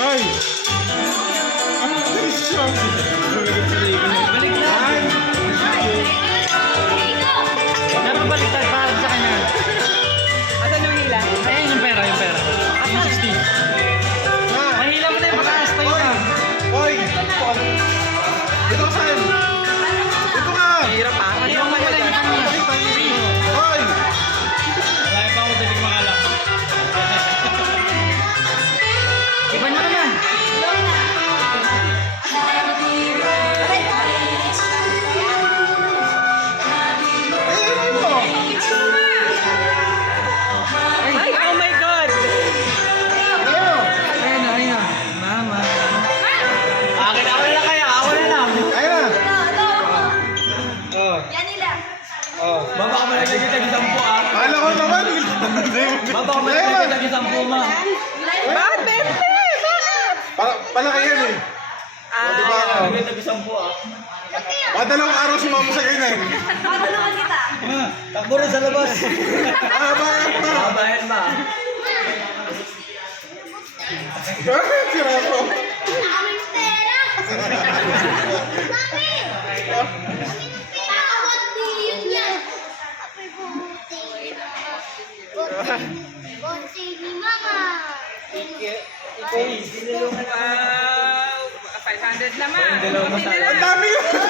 Ay! Ang bilis siya! Balik na. Dapat baliktad para sa kanya. Asan yung hila? Ayun yung pera, yung pera. Yung 60. Mahila mo na yung pataas tayo ka. Hoy! Dito ka saan? Dito ka! Mahirap pa. Mahila mo na yung kanya. Hoy! Wala pa ako dating makalak. Iban mo naman. Ayun mo! Ay, oh my God! Ayun! Ayun na, ayun na. Mama. Akin, ako na lang kaya. Ako na lang. Ayun na! Oh. Yan nila. Oh. Baba ka malagay kita gisampu ah. Kala ko naman! Baba ka malagay kita gisampu ma. Bakit, Bebe? Palaki yan eh. Ah, diba? malagay kita gisampu ah. Padalawang araw si mama sa ganyan. Patulungan kita. Takbo rin sa labas. Ah, bakit ba? Babayan ba? Sira ko. Aming pera. Mami! Bawat million yan. Happy birthday. Birthday ni Mama. Wow! 500 naman. Ang dami yun!